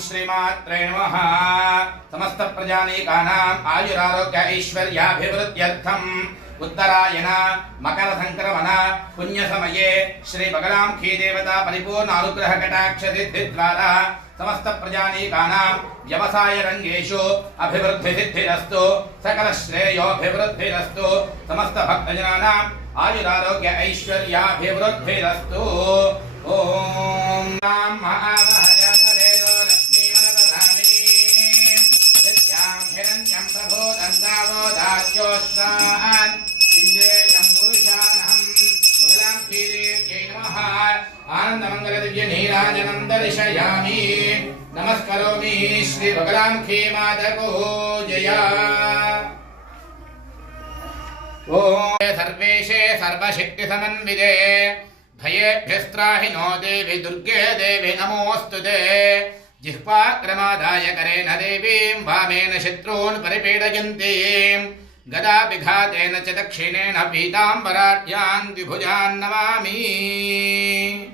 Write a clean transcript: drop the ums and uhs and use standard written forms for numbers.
श्रीमात्रे नमः। समस्त प्रजानीकानाम् आयुरारोग्य ऐश्वर्याभिवृद्ध्यर्थम् उत्तरायण मकर संक्रमण पुण्य समये श्री बगलामुखी देवता परिपूर्ण अनुग्रह कटाक्ष सिद्धि द्वारा समस्त प्रजानीकानां व्यवसाय रंगेषु अभिवृद्धि सिद्धिरस्तु सकल श्रेयोभिवृद्धिरस्तु समस्त भक्तजनानां आयुरारोग्य ऐश्वर्याभिवृद्धिरस्तु। ओम राम महावहजतवेदो लक्ष्मीवरदधामी यस्यां हिरण्यं प्रभोदन्तावोदार्योऽश्वान् पिञ्जेयं पुरुषानहं बगलामुखीदेव्यै नमः। आनन्दमङ्गलदिव्य नीराजनं दर्शयामि नमस्करोमि श्री बगलामुखी मातको जय। ओम सर्वेशे सर्वशक्ति समन्विते भयेभ्यस्त्राहि नो देवी दुर्गे देवी नमोऽस्तुते। जिह्वाक्रमादाय करेण देवीं वामेन शत्रून् परिपीडयन्तीं गदाभिघातेन च दक्षिणेन पीताम्बराढ्यां द्विभुजान् नमामि।